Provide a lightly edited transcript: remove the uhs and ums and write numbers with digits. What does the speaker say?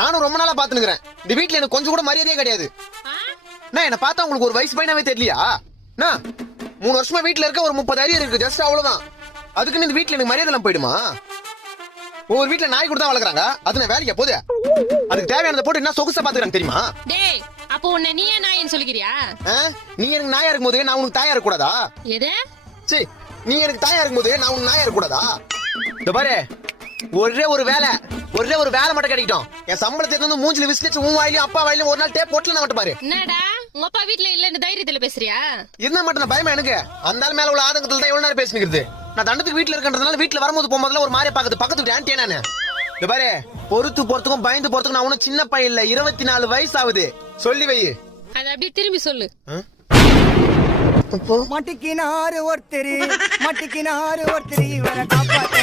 நானும் ரொம்ப நாளா பாத்துனுக்குறேன். இந்த வீட்டுல எனக்கு கொஞ்சம் கூட மரியாதையே கிடையாது. நான் என்ன பார்த்தா உங்களுக்கு ஒரு வயசு பையனாவே தெரியலையா? 3 வருஷமா வீட்டுல இருக்க, ஒரு 30 அரியர் இருக்கு, ஜஸ்ட் அவ்வளவுதான். அதுக்குன்னு இந்த வீட்டுல எனக்கு மரியாதை எல்லாம் போயிடுமா? ஒவ்வொரு வீட்டுல நாய் கூட தான் வளர்க்குறாங்க. அது நான் வேலைக்கு போதே அதுக்கு தேவையானதை போட்டு என்ன சொகுசா பாத்துக்கிறாங்க தெரியுமா? டேய், அப்போ உன்னை நீயே நாயின்னு சொல்லிக்கிறியா? நீ எனக்கு நாயா இருக்கும் போது நான் உனக்கு தாயா இருக்க கூடாதா? எது? சரி, நீ எனக்கு தாயா இருக்கும் போது நான் உனக்கு நாயா இருக்க கூடாதா? இந்த பாரு, ஒரே ஒரு வேலை மட்டும் கிடைக்கட்டும். என் சம்பளத்தை வந்து மூஞ்சில விசிலிச்சு உன் வாயிலும் அப்பா வாயிலும் ஒரு நாள் டேப் போட்டல நான் மட்டும் பாரு. என்னடா உங்க அப்பா வீட்ல இல்லன்னு தைரியத்துல பேசுறியா? இருந்தா மட்டும் நான் பயமா எனக்கு. அந்த ஆள் மேல உள்ள ஆதங்கத்துல தான் எவ்வளவு நேரம் பேசிக்கிறது. நான் தண்டத்துக்கு வீட்டுல இருக்கன்றதுனால வீட்டுல வரும்போது போகும்போதுல ஒரு மாதிரி பாக்குது பக்கத்து ஆன்டியா நானு. இந்த பாரு, பொறுத்து போறதுக்கும் பயந்து போறதுக்கும் நான் ஒன்னும் சின்ன பையன் இல்ல, 24 வயசு ஆகுது. சொல்லி வை. அத அப்படியே திரும்பி சொல்லு. மட்டிக்கினாரு ஒருத்தர் இவரை காப்பாத்த